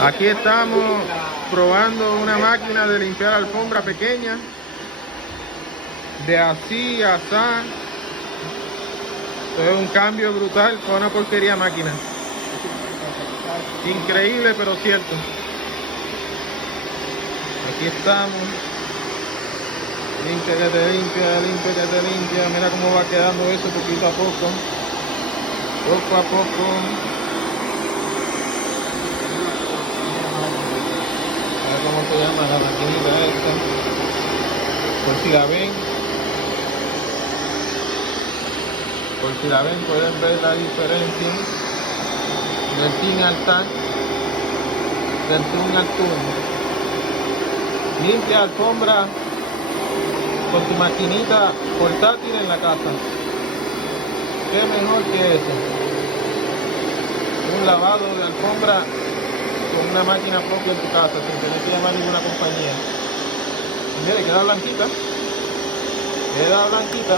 Aquí estamos probando una máquina de limpiar alfombra pequeña, de así a asá. Esto es un cambio brutal con una porquería máquina. Increíble pero cierto. Aquí estamos. Limpia que te limpia, limpia que te limpia. Mira cómo va quedando eso poquito a poco. Poco a poco. Mira cómo se llama la maquinita esta. Por si la ven. Por si la ven pueden ver la diferencia del tin al tac, del turn al turn. Limpia alfombra con tu maquinita portátil en la casa. ¿Qué mejor que eso? Un lavado de alfombra con una máquina propia en tu casa, sin tener que llamar a ninguna compañía. Mire, queda blanquita. Queda blanquita.